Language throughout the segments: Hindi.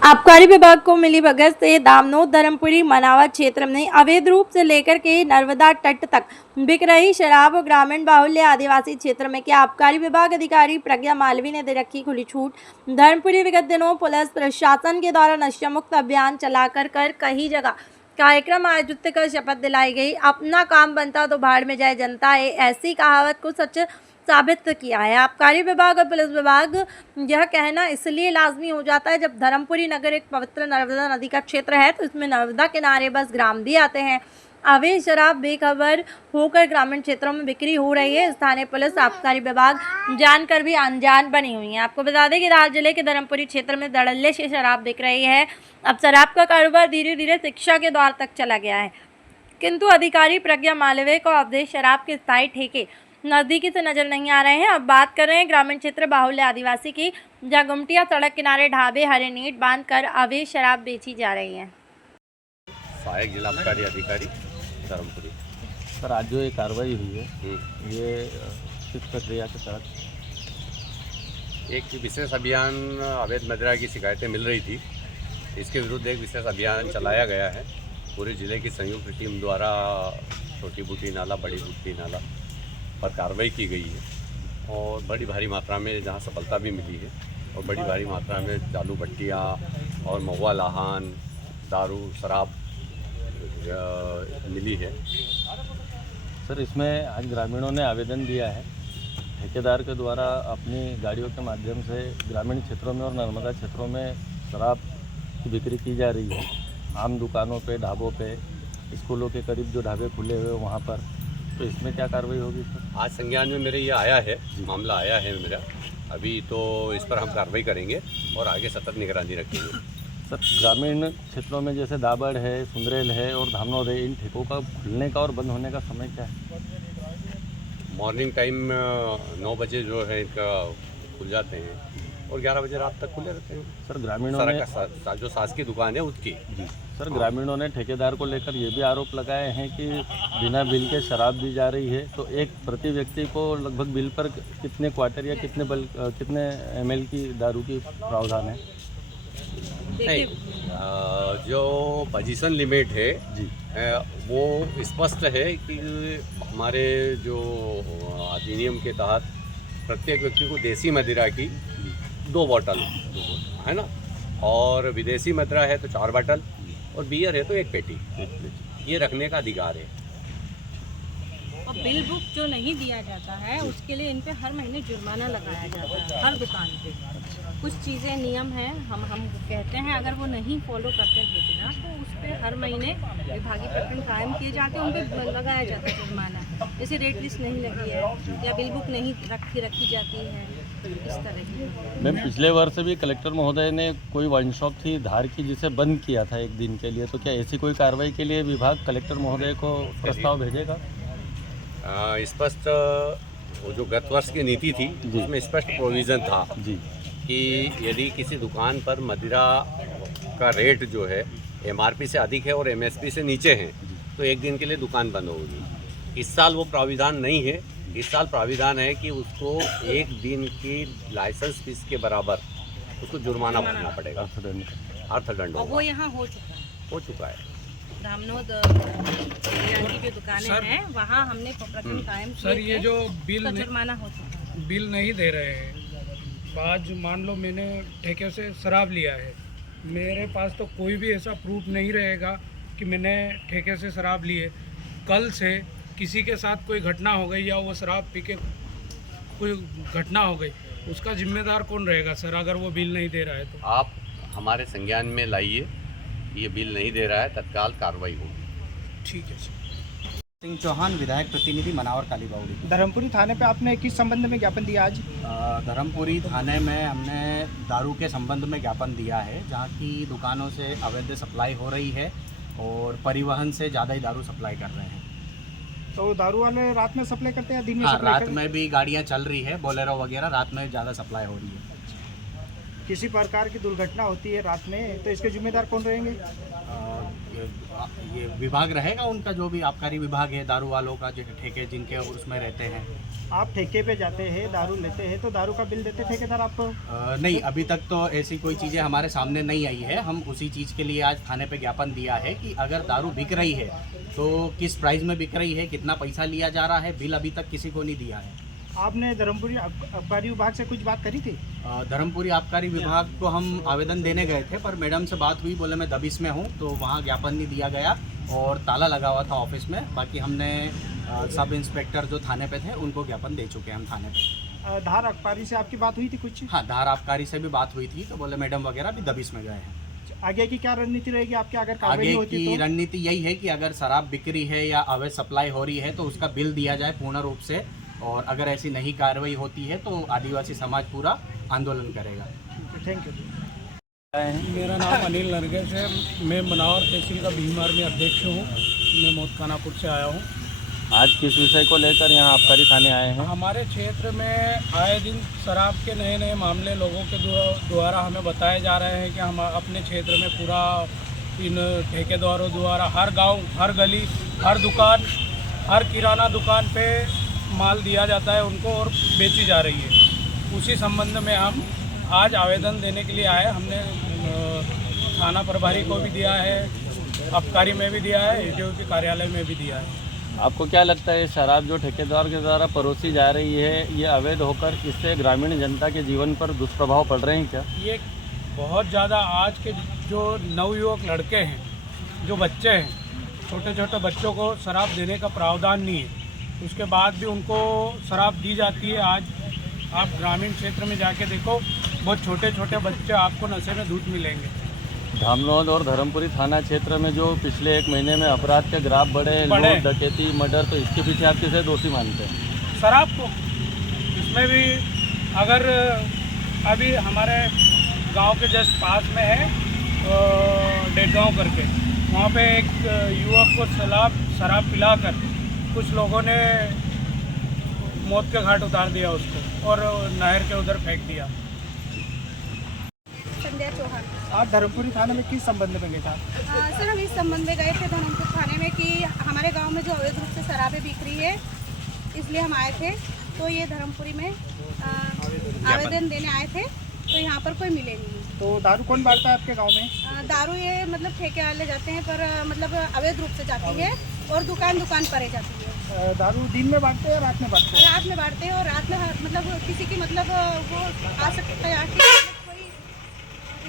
आबकारी विभाग को मिली भगत से दामनोद धर्मपुरी मनावा क्षेत्र में अवैध रूप से लेकर के नर्मदा तट तक बिक रही शराब और ग्रामीण बाहुल्य आदिवासी क्षेत्र में क्या आबकारी विभाग अधिकारी प्रज्ञा मालवी ने दे रखी खुली छूट। धर्मपुरी विगत दिनों पुलिस प्रशासन के द्वारा नशा मुक्त अभियान चलाकर कई जगह कार्यक्रम आयोजित कर शपथ दिलाई गई। अपना काम बनता तो भाड़ में जाए जनता, ऐसी कहावत को सच साबित किया है। आबकारी विभाग और पुलिस विभाग यह कहना इसलिए लाजमी हो जाता है जब धर्मपुरी नगर एक पवित्र नर्मदा नदी का क्षेत्र है, तो इसमें नर्मदा किनारे बस ग्राम भी आते हैं। अवैध शराब बेखबर होकर ग्रामीण क्षेत्रों में बिक्री हो रही है। स्थानीय पुलिस, आबकारी विभाग जानकर भी अनजान बनी हुई है। आपको बता दें कि राज जिले के धर्मपुरी क्षेत्र में धड़ल्ले से शराब बिक रही है। अब शराब का कारोबार धीरे धीरे शिक्षा के द्वार तक चला गया है, किंतु अधिकारी प्रज्ञा मालवीय को अवैध शराब के स्थायी ठेके नज़दीकी से नजर नहीं आ रहे हैं। अब बात कर रहे हैं ग्रामीण क्षेत्र बाहुल्य आदिवासी की, जहाँ गुमटिया सड़क किनारे ढाबे हरे नीट बांध कर अवैध शराब बेची जा रही है। सहायक जिला आबकारी अधिकारी धर्मपुरी। सर, आज जो ये कार्रवाई हुई है ये किस प्रक्रिया के तहत? एक विशेष अभियान अवैध मदिरा की शिकायतें मिल रही थी, इसके विरुद्ध एक विशेष अभियान चलाया गया है। पूरे ज़िले की संयुक्त टीम द्वारा छोटी बूटी नाला, बड़ी बूटी नाला पर कार्रवाई की गई है और बड़ी भारी मात्रा में जहां सफलता भी मिली है और बड़ी भारी मात्रा में चालू भट्टियाँ और महुआ लाहन, दारू, शराब मिली है। सर, इसमें आज ग्रामीणों ने आवेदन दिया है, ठेकेदार के द्वारा अपनी गाड़ियों के माध्यम से ग्रामीण क्षेत्रों में और नर्मदा क्षेत्रों में शराब की बिक्री की जा रही है। आम दुकानों पे, ढाबों पे, स्कूलों के करीब जो ढाबे खुले हुए वहाँ पर, तो इसमें क्या कार्रवाई होगी सर? आज संज्ञान में मेरे ये आया है, मामला आया है मेरा। अभी तो इस पर हम कार्रवाई करेंगे और आगे सतत निगरानी रखेंगे। सर, ग्रामीण क्षेत्रों में जैसे दाबड़ है, सुंदरेल है और धामनोद है, इन ठेकों का खुलने का और बंद होने का समय क्या है? मॉर्निंग टाइम 9 बजे जो है इनका खुल जाते हैं और 11 बजे रात तक खुले रहते हैं। सर, ग्रामीणों ने जो सास की दुकान है उसकी। जी सर, ग्रामीणों ने ठेकेदार को लेकर ये भी आरोप लगाए हैं कि बिना बिल के शराब दी जा रही है, तो एक प्रति व्यक्ति को लगभग बिल पर कितने क्वार्टर या कितने ml की दारू की प्रावधान है? नहीं, जो पोजीशन लिमिट है जी, वो स्पष्ट है कि हमारे जो अधिनियम के तहत प्रत्येक व्यक्ति को देसी मदिरा की 2 बोतल है ना, और विदेशी मदिरा है तो 4 बोतल और बियर है तो 1 पेटी, ये रखने का अधिकार है। और बिल बुक जो नहीं दिया जाता है उसके लिए इन पे हर महीने जुर्माना लगाया जाता है हर दुकान पे। कुछ चीज़ें नियम हैं, हम कहते हैं अगर वो नहीं फॉलो करते हैं ठेकेदार तो उस पर हर महीने विभागीय प्रकरण कायम किए जाते हैं, उन पर लगाया जाता है जुर्माना। जैसे रेट लिस्ट नहीं लगी है या बिल बुक नहीं रखी जाती है, इस तरह की। मैम, पिछले वर्ष भी कलेक्टर महोदय ने कोई वाइन शॉप थी धार की जिसे बंद किया था एक दिन के लिए, तो क्या ऐसी कोई कार्रवाई के लिए विभाग कलेक्टर महोदय को प्रस्ताव भेजेगा? स्पष्ट वो जो गत वर्ष की नीति थी उसमें स्पष्ट प्रोविज़न था जी कि यदि किसी दुकान पर मदिरा का रेट जो है MRP से अधिक है और MSP से नीचे है तो एक दिन के लिए दुकान बंद होगी। इस साल वो प्राविधान नहीं है। इस साल प्राविधान है कि उसको एक दिन की लाइसेंस फीस के बराबर उसको जुर्माना भरना पड़ेगा, अर्थदंड होगा। वो यहाँ हो चुका है। धामनोद की जो दुकानें हैं वहाँ हमने प्रकरण कायम किए। सर, ये जो बिल जुर्माना हो चुका है, बिल नहीं दे रहे हैं। आज मान लो मैंने ठेके से शराब लिया है, मेरे पास तो कोई भी ऐसा प्रूफ नहीं रहेगा कि मैंने ठेके से शराब ली है। कल से किसी के साथ कोई घटना हो गई या वो शराब पी के कोई घटना हो गई, उसका जिम्मेदार कौन रहेगा सर, अगर वो बिल नहीं दे रहा है तो? आप हमारे संज्ञान में लाइए, ये बिल नहीं दे रहा है, तत्काल कार्रवाई होगी। ठीक है सर। सिंह चौहान, विधायक प्रतिनिधि मनावर कालीबाड़ी। धर्मपुरी थाने पे आपने किस संबंध में ज्ञापन दिया आज? धर्मपुरी थाने में हमने दारू के संबंध में ज्ञापन दिया है, जहाँ की दुकानों से अवैध सप्लाई हो रही है और परिवहन से ज़्यादा ही दारू सप्लाई कर रहे हैं। तो दारू वाले रात में सप्लाई करते हैं या दिन में? हाँ, सप्लाई रात करते हैं? में भी गाड़ियाँ चल रही है, बोलेरो वगैरह रात में ज़्यादा सप्लाई हो रही है। किसी प्रकार की दुर्घटना होती है रात में तो इसके जिम्मेदार कौन रहेंगे? ये विभाग रहेगा उनका, जो भी आबकारी विभाग है, दारू वालों का जो ठेके जिनके उसमें रहते हैं। आप ठेके पे जाते हैं, दारू लेते हैं, तो दारू का बिल देते ठेकेदार आपको? नहीं, अभी तक तो ऐसी कोई चीज़ें हमारे सामने नहीं आई है। हम उसी चीज़ के लिए आज थाने पे ज्ञापन दिया है कि अगर दारू बिक रही है तो किस प्राइस में बिक रही है, कितना पैसा लिया जा रहा है, बिल अभी तक किसी को नहीं दिया है। आपने धर्मपुरी आबकारी विभाग से कुछ बात करी थी? धर्मपुरी आबकारी विभाग को हम आवेदन देने गए थे, पर मैडम से बात हुई, बोले मैं दबिश में हूँ, तो वहाँ ज्ञापन नहीं दिया गया और ताला लगा हुआ था ऑफिस में। बाकी हमने सब इंस्पेक्टर जो थाने पे थे उनको ज्ञापन दे चुके हैं हम थाने पे। धार आबकारी से आपकी बात हुई थी कुछ? हाँ, धार आबकारी से भी बात हुई थी, तो बोले मैडम वगैरह भी दबिश में गए हैं। आगे की क्या रणनीति रहेगी आपकी अगर कार्रवाई आगे होती की तो? रणनीति यही है कि अगर शराब बिक्री है या अवैध सप्लाई हो रही है तो उसका बिल दिया जाए पूर्ण रूप से, और अगर ऐसी नहीं कार्रवाई होती है तो आदिवासी समाज पूरा आंदोलन करेगा। Thank you. मेरा नाम अनिल नरगेश है। मैं मनावर तहसील का भीम आर्मी अध्यक्ष हूँ। मैं मोतखानापुर से आया हूँ। आज किस विषय को लेकर यहाँ आबकारी थाने आए हैं? हमारे क्षेत्र में आए दिन शराब के नए नए मामले लोगों के द्वारा हमें बताए जा रहे हैं कि हम अपने क्षेत्र में पूरा इन ठेकेदारों द्वारा हर गांव, हर गली, हर दुकान, हर किराना दुकान पे माल दिया जाता है उनको और बेची जा रही है। उसी संबंध में हम आज आवेदन देने के लिए आए। हमने थाना प्रभारी को भी दिया है, आबकारी में भी दिया है, एडीओ के कार्यालय में भी दिया है। आपको क्या लगता है शराब जो ठेकेदार के द्वारा परोसी जा रही है, ये अवैध होकर इससे ग्रामीण जनता के जीवन पर दुष्प्रभाव पड़ रहे हैं क्या? ये बहुत ज़्यादा आज के जो नवयुवक लड़के हैं, जो बच्चे हैं, छोटे छोटे बच्चों को शराब देने का प्रावधान नहीं है, उसके बाद भी उनको शराब दी जाती है। आज आप ग्रामीण क्षेत्र में जाके देखो, बहुत छोटे छोटे बच्चे आपको नशे में धूत मिलेंगे। धामनोद और धर्मपुरी थाना क्षेत्र में जो पिछले एक महीने में अपराध के ग्राफ बढ़े, लूट, डकैती, मर्डर, तो इसके पीछे आप किसे दोषी मानते हैं? शराब को। इसमें भी अगर अभी हमारे गांव के जस्ट पास में है डेटगांव करके, वहाँ पे एक युवक को शराब पिलाकर कुछ लोगों ने मौत के घाट उतार दिया उसको और नहर के उधर फेंक दिया। संध्या चौहान। आप धर्मपुरी थाने में किस संबंध में गए थे? सर, हम इस संबंध में गए थे धर्मपुर थाने में कि हमारे गांव में जो अवैध रूप से शराबें बिक रही है, इसलिए हम आए थे। तो ये धर्मपुरी में आवेदन देने आए थे, तो यहाँ पर कोई मिले नहीं। तो दारू कौन बांटता है आपके गांव में? दारू ये मतलब ठेके वाले जाते हैं, पर मतलब अवैध रूप से जाती है और दुकान दुकान पर जाती है। दारू दिन में बांटते हैं या रात में बांटते हैं? रात में बांटते हैं, और रात में मतलब किसी की मतलब वो आ सकता है आके, कोई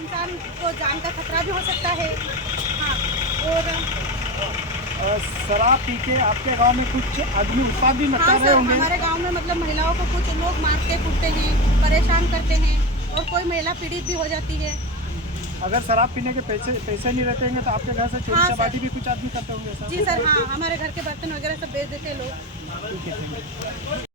इंसान को जान का खतरा भी हो सकता है। हाँ, और शराब पी के आपके गांव में कुछ आदमी उत्पाद भी मचा रहे होंगे? हमारे गांव में मतलब महिलाओं को कुछ लोग मारते कूटते हैं, परेशान करते हैं, और कोई महिला पीड़ित भी हो जाती है। अगर शराब पीने के पैसे नहीं रहते हैं तो आपके घर से चोरी चपाटी भी कुछ आदमी करते होंगे? जी सर, हाँ, हमारे घर के बर्तन वगैरह सब बेच देते हैं लोग। ठीक है।